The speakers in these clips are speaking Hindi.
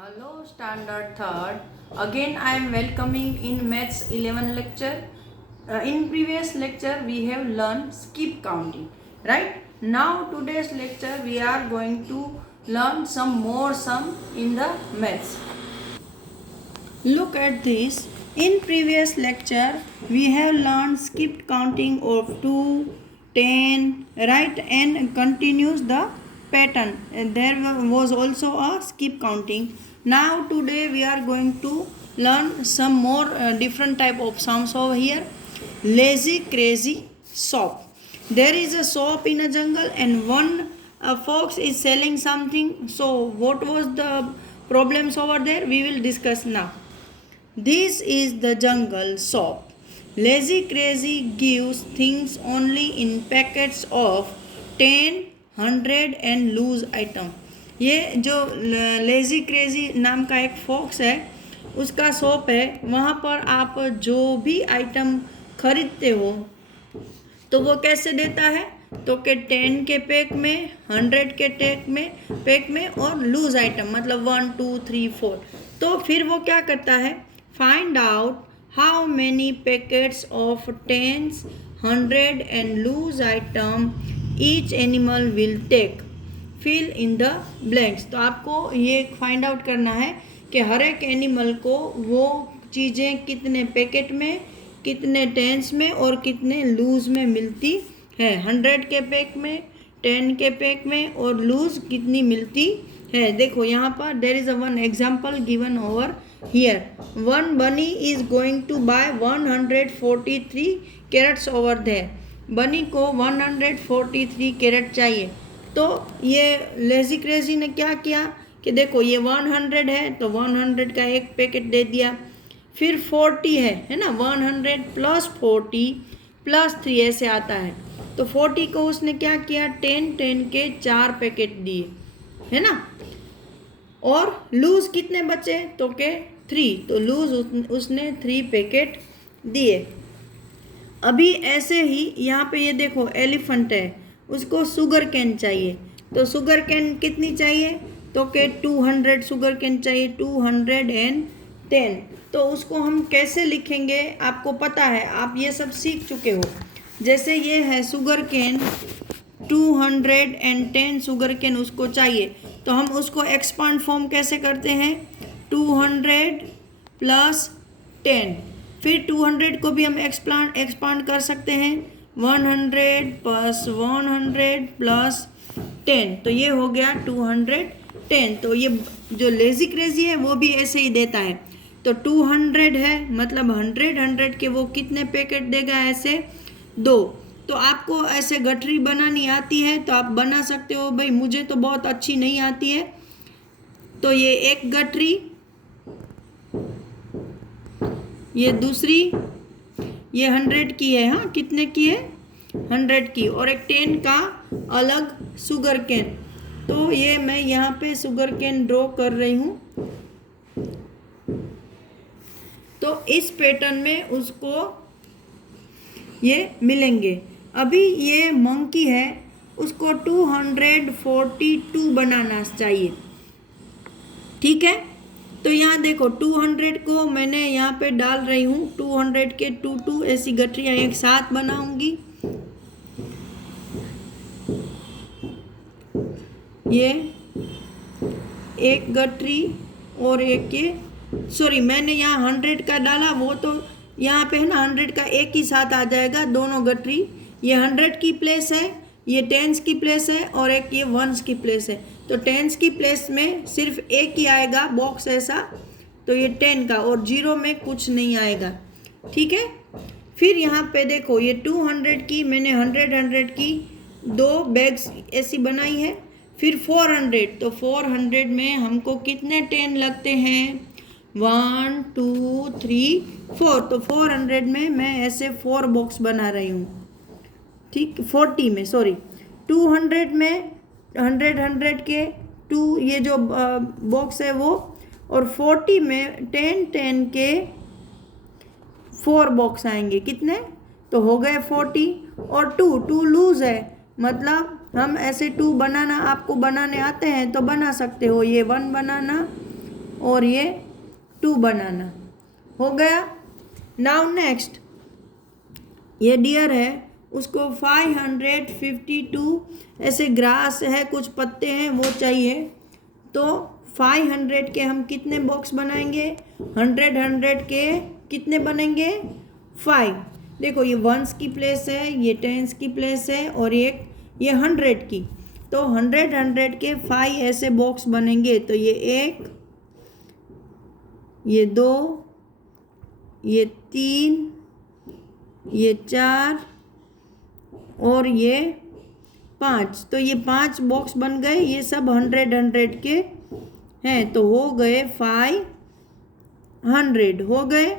Hello, Standard Third. Again, I am welcoming in Maths 11 lecture. In previous lecture, we have learned skip counting. Right? Now, today's lecture, we are going to learn some more sum in the Maths. Look at this. In previous lecture, we have learned skipped counting of 2, 10, right, and continues the pattern. And there was also a skip counting. Now today we are going to learn some more different type of sums over here. Lazy crazy shop. There is a shop in a jungle and one fox is selling something. So what was the problems over there? We will discuss now. This is the jungle shop. Lazy Crazy gives things only in packets of 10, 100 and loose item. ये जो लेज़ी क्रेज़ी नाम का एक फॉक्स है उसका शॉप है. वहाँ पर आप जो भी आइटम खरीदते हो तो वो कैसे देता है तो के 10 के पैक में, 100 के पैक में और लूज आइटम मतलब 1, 2, 3, 4. तो फिर वो क्या करता है find out how many packets of 10s, 100 and loose item each animal will take. Fill in the blanks. तो आपको ये फाइंड आउट करना है कि हर एक एनिमल को वो चीज़ें कितने पैकेट में, कितने टेंस में और कितने लूज में मिलती है. 100 के पैक में, 10 के पैक में और लूज कितनी मिलती है. देखो यहाँ पर there is a one example given over here. One bunny is going to buy 143 carrots over there. बनी को 143 कैरेट चाहिए. तो ये लेजी क्रेजी ने क्या किया कि देखो ये 100 है तो 100 का एक पैकेट दे दिया. फिर 40 है ना, 100 प्लस 40 प्लस 3 ऐसे आता है. तो 40 को उसने क्या किया 10 के 4 पैकेट दिए है ना. और लूज कितने बचे तो के 3. तो लूज उसने 3 पैकेट दिए. अभी ऐसे ही यहाँ पे ये देखो एलिफेंट है उसको शुगर कैन चाहिए. तो शुगर कैन कितनी चाहिए तो के 200 शुगर कैन चाहिए, 210. तो उसको हम कैसे लिखेंगे आपको पता है, आप ये सब सीख चुके हो. जैसे ये है शुगर कैन 210 शुगर कैन उसको चाहिए तो हम उसको एक्सपांड फॉर्म कैसे करते हैं 200 प्लस 10. फिर 200 को भी हम एक्सपांड कर सकते हैं 100 प्लस 100 प्लस 10. तो ये हो गया 210. तो ये जो लेजी क्रेजी है वो भी ऐसे ही देता है. तो 200 है मतलब 100 के वो कितने पैकेट देगा ऐसे 2. तो आपको ऐसे गठरी बनानी आती है तो आप बना सकते हो. भाई मुझे तो बहुत अच्छी नहीं आती है. तो ये एक गठरी, ये दूसरी, ये 100 की है. हाँ कितने की है 100 की. और एक 10 का अलग शुगर कैन. तो ये मैं यहाँ पे शुगर कैन ड्रॉ कर रही हूँ. तो इस पैटर्न में उसको ये मिलेंगे. अभी ये मंकी है उसको 242 बनाना चाहिए. ठीक है. तो यहाँ देखो 200 को मैंने यहाँ पे डाल रही हूँ 200 के 2 ऐसी गठरियाँ एक साथ बनाऊंगी. ये एक गठरी और एक ये सॉरी मैंने यहाँ 100 का डाला वो तो यहाँ पे है ना 100 का एक ही साथ आ जाएगा दोनों गठरी. ये 100 की प्लेस है, ये 10s की प्लेस है और एक ये 1s की प्लेस है. तो 10s की प्लेस में सिर्फ एक ही आएगा बॉक्स ऐसा. तो ये 10 का और 0 में कुछ नहीं आएगा. ठीक है. फिर यहाँ पे देखो ये 200 की मैंने 100 की 2 बैग्स ऐसी बनाई है. फिर 400 तो 400 में हमको कितने 10 लगते हैं 1, 2, 3, 4. तो 400 में मैं ऐसे 4 बॉक्स बना रही हूँ. ठीक 40 में सॉरी 200 में 100 के 2 ये जो बॉक्स है वो और 40 में 10 के 4 बॉक्स आएंगे. कितने तो हो गए 40. और 2 लूज है मतलब हम ऐसे 2 बनाना आपको बनाने आते हैं तो बना सकते हो. ये 1 बनाना और ये 2 बनाना। हो गया। नाउ नेक्स्ट, ये डियर है, उसको 552 ऐसे ग्रास है, कुछ पत्ते हैं वो चाहिए। तो 500 के हम कितने बॉक्स बनाएंगे? 100 के कितने बनेंगे? 5। देखो ये वंस की प्लेस है, ये टेंस की प्लेस है, और ये 100 की। तो 100 के 5 ऐसे बॉक्स बनेंगे। तो ये 1, ये 2, ये 3, ये 4 और ये 5। तो ये 5 बॉक्स बन गए। ये सब 100 के हैं। तो हो गए 500 हो गए।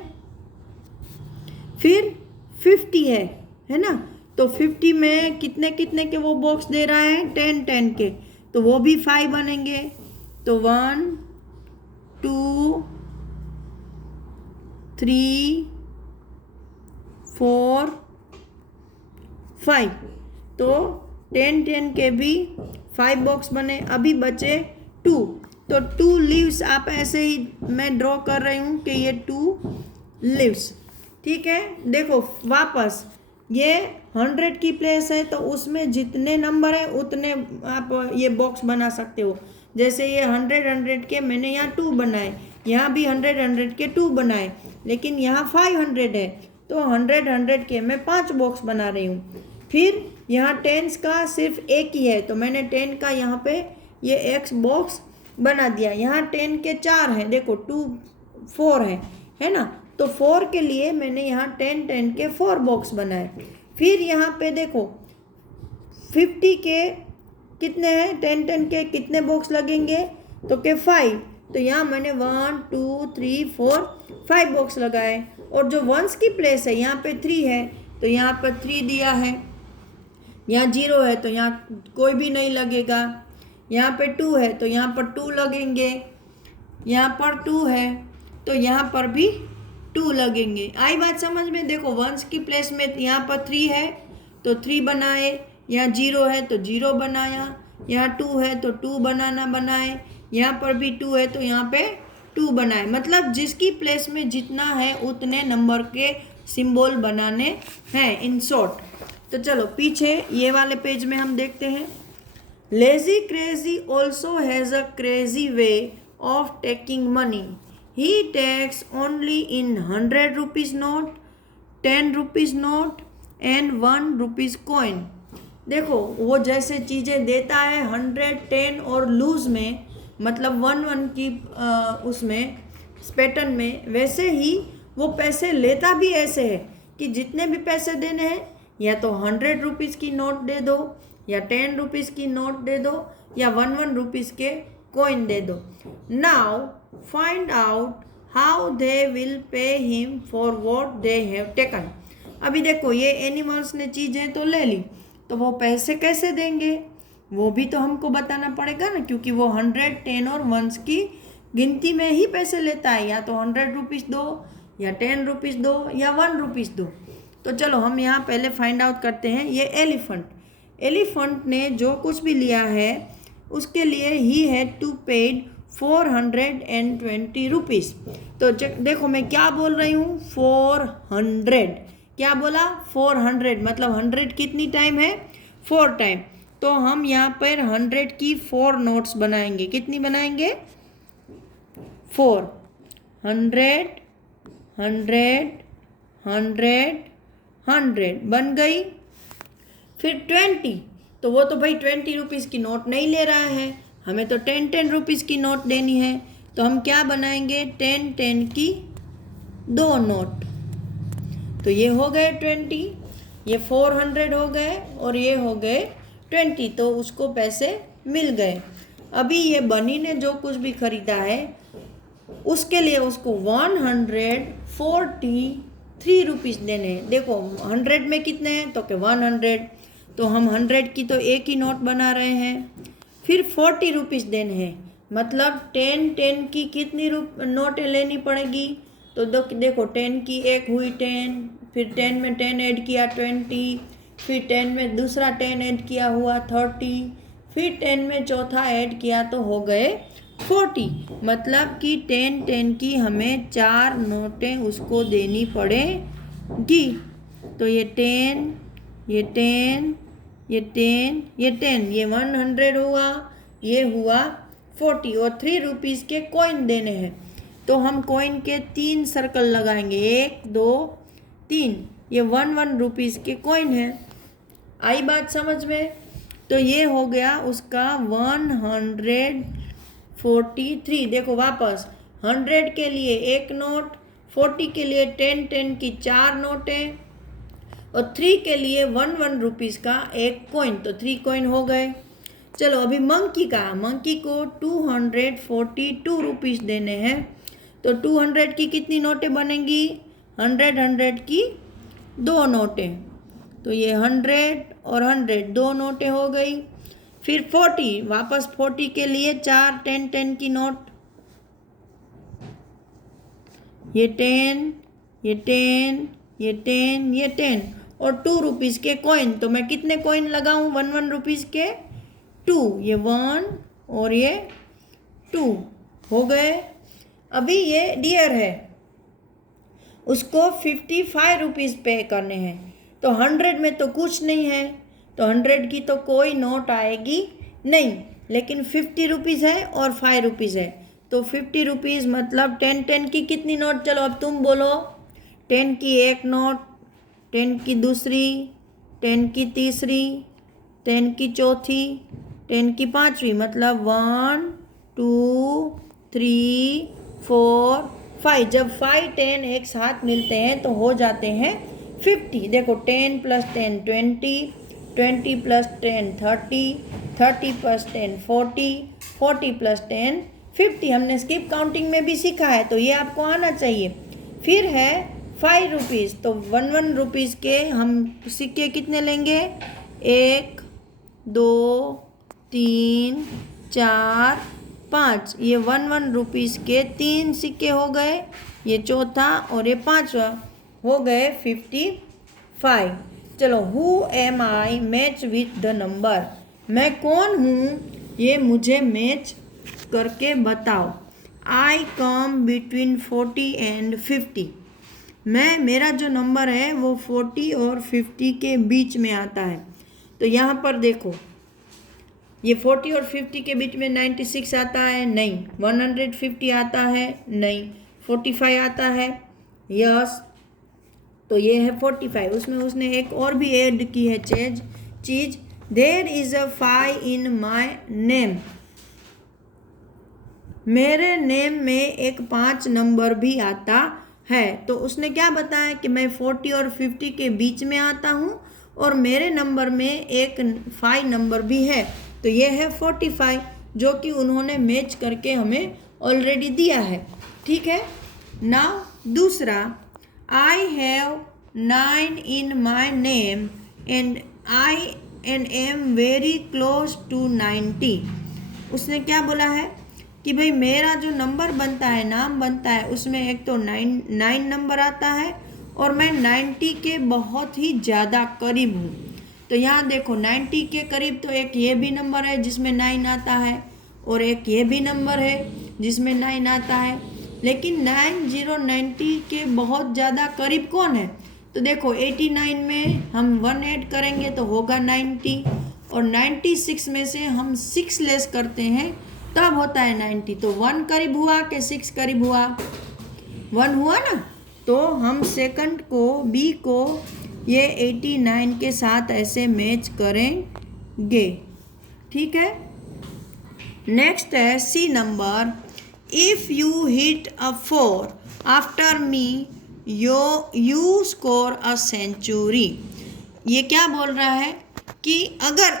फिर 50 है ना। तो 50 में कितने कितने के वो बॉक्स दे रहा है? 10 के। तो वो भी 5 बनेंगे। तो 1 2 3 4 5। तो 10 के भी 5 बॉक्स बने। अभी बचे 2। तो 2 लीव्स आप ऐसे ही मैं ड्रॉ कर रही हूँ कि ये 2 लीव्स। ठीक है। देखो वापस ये 100 की प्लेस है, तो उसमें जितने नंबर है उतने आप ये बॉक्स बना सकते हो। जैसे ये 100 के मैंने यहाँ 2 बनाए, यहाँ भी 100 के 2 बनाए, लेकिन यहाँ 500 है। तो 100 के मैं 5 बॉक्स बना रही हूँ। फिर यहाँ 10 का सिर्फ एक ही है, तो मैंने 10 का यहाँ पे ये एक्स बॉक्स बना दिया। यहाँ 10 के 4 हैं, देखो 2 4 है ना। तो 4 के लिए मैंने यहाँ 10 के 4 बॉक्स बनाए। फिर यहाँ पे देखो 50 के कितने हैं? 10 के कितने बॉक्स लगेंगे? तो के 5। तो यहाँ मैंने 1 2 3 4 5 बॉक्स लगाए। और जो वंस की प्लेस है यहाँ पे 3 है, तो यहाँ पर 3 दिया है। यहाँ 0 है तो यहाँ कोई भी नहीं लगेगा। यहाँ पे 2 है तो यहाँ पर 2 लगेंगे। यहाँ पर 2 है तो यहाँ पर भी 2 लगेंगे। आई बात समझ में? देखो वंस की प्लेस में यहाँ पर 3 है तो 3 बनाए, यहाँ 0 है तो 0 बनाया, यहाँ 2 है तो 2 बनाए, यहाँ पर भी 2 है तो यहाँ पे 2 बनाए। मतलब जिसकी प्लेस में जितना है उतने नंबर के सिंबल बनाने हैं, इन शॉर्ट। तो चलो पीछे ये वाले पेज में हम देखते हैं। Lazy crazy also has a crazy way of taking money. He takes only in 100 rupees note, 10 rupees note and 1 rupees coin. देखो वो जैसे चीज़ें देता है 100, 10 और लूज में, मतलब 1 की उसमें पैटर्न में, वैसे ही वो पैसे लेता भी ऐसे है कि जितने भी पैसे देने हैं या तो 100 रुपीज़ की नोट दे दो, या 10 रुपीज़ की नोट दे दो, या 1 रुपीज़ के कॉइन दे दो। Now find out how they will pay him for what they have taken. अभी देखो ये एनिमल्स ने चीज़ें तो ले ली, तो वो पैसे कैसे देंगे वो भी तो हमको बताना पड़ेगा ना, क्योंकि वो 100, 10 और 1 की गिनती में ही पैसे लेता है। या तो 100 रुपीज़ दो, या 10 रुपीज़ दो, या 1 रुपीज़ दो। तो चलो हम यहाँ पहले फाइंड आउट करते हैं। ये एलिफेंट ने जो कुछ भी लिया है उसके लिए he had to paid 420 rupees. तो देखो मैं क्या बोल रही हूँ, 400। क्या बोला? 400। मतलब 100 कितनी टाइम है? 4 टाइम। तो हम यहाँ पर 100 की 4 नोट्स बनाएंगे। कितनी बनाएंगे? 4। 100 100 100 100 बन गई। फिर 20, तो वो तो भाई 20 रुपीज़ की नोट नहीं ले रहा है, हमें तो 10 रुपीज़ की नोट देनी है। तो हम क्या बनाएंगे? 10 की 2 नोट। तो ये हो गए 20, ये 400 हो गए और ये हो गए 20। तो उसको पैसे मिल गए। अभी ये बनी ने जो कुछ भी खरीदा है उसके लिए उसको 143 रुपीज़ देने हैं। देखो 100 में कितने हैं? तो कि 100। तो हम 100 की तो एक ही नोट बना रहे हैं। फिर 40 रुपीज़ देने हैं, मतलब 10 की कितनी नोटें लेनी पड़ेगी? तो देखो 10 की एक हुई 10, फिर 10 में 10 ऐड किया 20, फिर 10 में दूसरा 10 ऐड किया हुआ 30, फिर 10 में चौथा ऐड किया तो हो गए 40, मतलब कि 10 की हमें 4 नोटें उसको देनी पड़ेगी। तो ये 10, ये 10, ये 10, ये 10, ये 100 हुआ, ये हुआ 40 और 3 रुपीज़ के कॉइन देने हैं। तो हम कॉइन के 3 सर्कल लगाएंगे, 1 2 3, ये 1 रुपीज़ के कॉइन है। आई बात समझ में? तो ये हो गया उसका 143। देखो वापस 100 के लिए एक नोट, 40 के लिए 10 की 4 नोटें और 3 के लिए 1 रुपीज़ का एक कॉइन, तो 3 कॉइन हो गए। चलो अभी मंकी को 242 रुपीज़ देने हैं। तो 200 की कितनी नोटें बनेंगी? 100 की 2 नोटें, तो ये 100 और 100 2 नोटें हो गई। फिर 40, वापस 40 के लिए 4 10 की नोट, ये 10, ये 10, ये 10, ये 10 और 2 रुपीज़ के कॉइन। तो मैं कितने कॉइन लगाऊं 1 रुपीज़ के? 2, ये 1 और ये 2 हो गए। अभी ये डियर है, उसको 55 रुपीज़ पे करने हैं। तो 100 में तो कुछ नहीं है, तो 100 की तो कोई नोट आएगी नहीं, लेकिन 50 रुपीज़ है और 5 रुपीज़ है। तो 50 रुपीज़ मतलब 10 की कितनी नोट? चलो अब तुम बोलो। 10 की एक नोट, 10 की दूसरी, 10 की तीसरी, 10 की चौथी, 10 की पांचवी, मतलब 1 2 3 4 5। जब 5 10 एक साथ मिलते हैं तो हो जाते हैं 50। देखो 10 + 10 20, 20 + 10 30, 30 + 10 40, 40 + 10 50। हमने स्किप काउंटिंग में भी सीखा है, तो ये आपको आना चाहिए। फिर है 5 रुपीज़, तो 1 रुपीज़ के हम सिक्के कितने लेंगे? 1 2 3 4 5, ये 1 रुपीज़ के 3 सिक्के हो गए, ये चौथा और ये पांचवा हो गए 55। चलो who am I match with the number, मैं कौन हूँ ये मुझे मैच करके बताओ। आई कम बिटवीन 40 एंड 50, मेरा जो नंबर है वो 40 और 50 के बीच में आता है। तो यहाँ पर देखो ये 40 और 50 के बीच में 96 आता है? नहीं। 150 आता है? नहीं। 45 आता है? यस। तो ये है 45। उसमें उसने एक और भी ऐड की है चीज, there is a 5 in my name, मेरे नेम में एक 5 नंबर भी आता है। तो उसने क्या बताया कि मैं 40 और 50 के बीच में आता हूँ और मेरे नंबर में एक 5 नंबर भी है। तो ये है 45, जो कि उन्होंने मैच करके हमें ऑलरेडी दिया है। ठीक है। नाउ दूसरा, I have 9 in my name and am very close to 90। उसने क्या बोला है कि भाई मेरा जो नंबर बनता है, नाम बनता है, उसमें एक तो 9 नंबर आता है और मैं 90 के बहुत ही ज़्यादा करीब हूँ। तो यहाँ देखो 90 के करीब तो एक ये भी नंबर है जिसमें 9 आता है और एक ये भी नंबर है जिसमें 9 आता है, लेकिन 90 के बहुत ज़्यादा करीब कौन है? तो देखो 89 में हम 1 ऐड करेंगे तो होगा 90 और 96 में से हम 6 लेस करते हैं तब होता है 90। तो 1 करीब हुआ कि 6 करीब हुआ? 1 हुआ ना। तो हम सेकंड को बी को ये 89 के साथ ऐसे मैच करेंगे। ठीक है। नेक्स्ट है C number, if you hit a 4 after me you score a century. ये क्या बोल रहा है कि अगर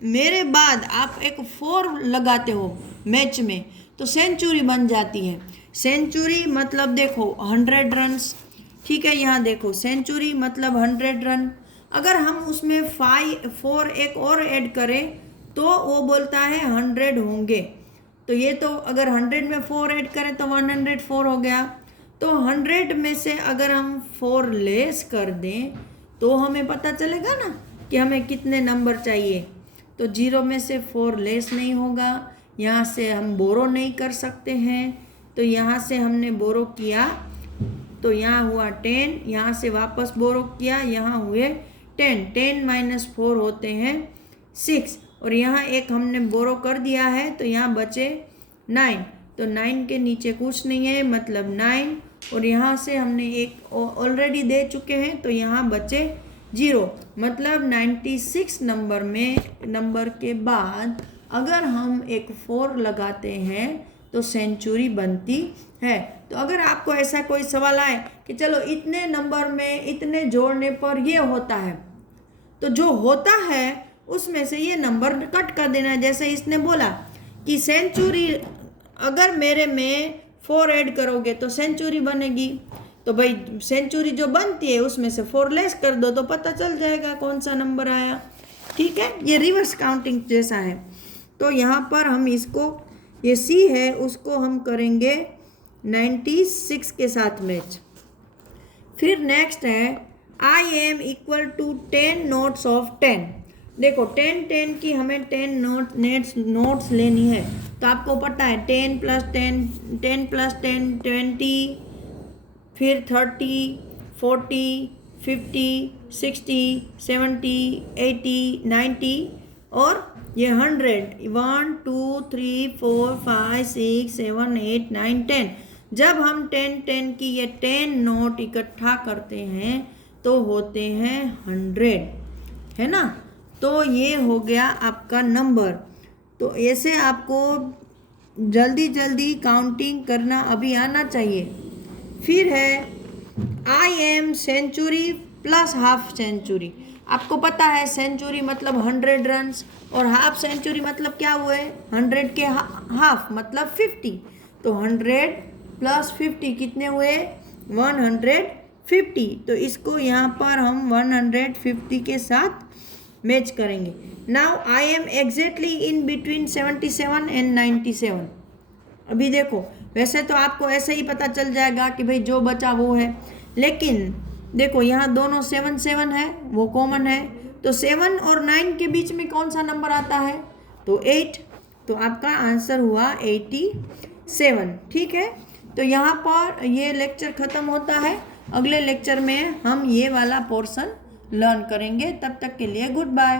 मेरे बाद आप एक 4 लगाते हो मैच में तो सेंचुरी बन जाती है। सेंचुरी मतलब देखो 100 रन्स। ठीक है, यहाँ देखो सेंचुरी मतलब 100 रन। अगर हम उसमें 4 एक और ऐड करें तो वो बोलता है 100 होंगे। तो ये तो अगर 100 में 4 ऐड करें तो 104 हो गया। तो 100 में से अगर हम 4 लेस कर दें तो हमें पता चलेगा ना कि हमें कितने नंबर चाहिए। तो 0 में से 4 लेस नहीं होगा, यहाँ से हम बोरो नहीं कर सकते हैं, तो यहाँ से हमने बोरो किया तो यहाँ हुआ 10, यहाँ से वापस बोरो किया, यहाँ हुए 10, 10 माइनस 4 होते हैं 6, और यहाँ एक हमने बोरो कर दिया है तो यहाँ बचे 9, तो 9 के नीचे कुछ नहीं है मतलब 9, और यहाँ से हमने एक ऑलरेडी दे चुके हैं तो यहाँ बचे 0, मतलब 96 नंबर के बाद अगर हम एक 4 लगाते हैं तो सेंचुरी बनती है। तो अगर आपको ऐसा कोई सवाल आए कि चलो इतने नंबर में इतने जोड़ने पर ये होता है, तो जो होता है उसमें से ये नंबर कट कर देना। जैसे इसने बोला कि सेंचुरी अगर मेरे में 4 ऐड करोगे तो सेंचुरी बनेगी, तो भाई सेंचुरी जो बनती है उसमें से 4 लेस कर दो तो पता चल जाएगा कौन सा नंबर आया। ठीक है, ये रिवर्स काउंटिंग जैसा है। तो यहाँ पर हम इसको, ये C है उसको हम करेंगे 96 के साथ मैच। फिर नेक्स्ट है I am equal to 10 notes of 10। देखो 10 की हमें 10 नोट्स लेनी है, तो आपको पता है 10 + 10 10 + 10 20, फिर 30 40 50 60 70 80 90 और ये 100 1 2 3 4 5 6 7 8 9 10। जब हम 10 की ये 10 नोट इकट्ठा करते हैं तो होते हैं 100, है ना। तो ये हो गया आपका नंबर। तो ऐसे आपको जल्दी जल्दी काउंटिंग करना अभी आना चाहिए। फिर है I am century plus half century. आपको पता है सेंचुरी मतलब 100 रन्स और हाफ सेंचुरी मतलब क्या हुए 100 के हाफ मतलब 50। तो 100 + 50 कितने हुए 150। तो इसको यहाँ पर हम 150 के साथ मैच करेंगे। Now I am exactly in between 77 and 97। अभी देखो वैसे तो आपको ऐसे ही पता चल जाएगा कि भाई जो बचा वो है, लेकिन देखो यहाँ दोनों 7 7 है वो कॉमन है, तो 7 और 9 के बीच में कौन सा नंबर आता है तो 8। तो आपका आंसर हुआ 87। ठीक है, तो यहाँ पर ये लेक्चर ख़त्म होता है। अगले लेक्चर में हम ये वाला पोर्शन लर्न करेंगे। तब तक के लिए गुड बाय।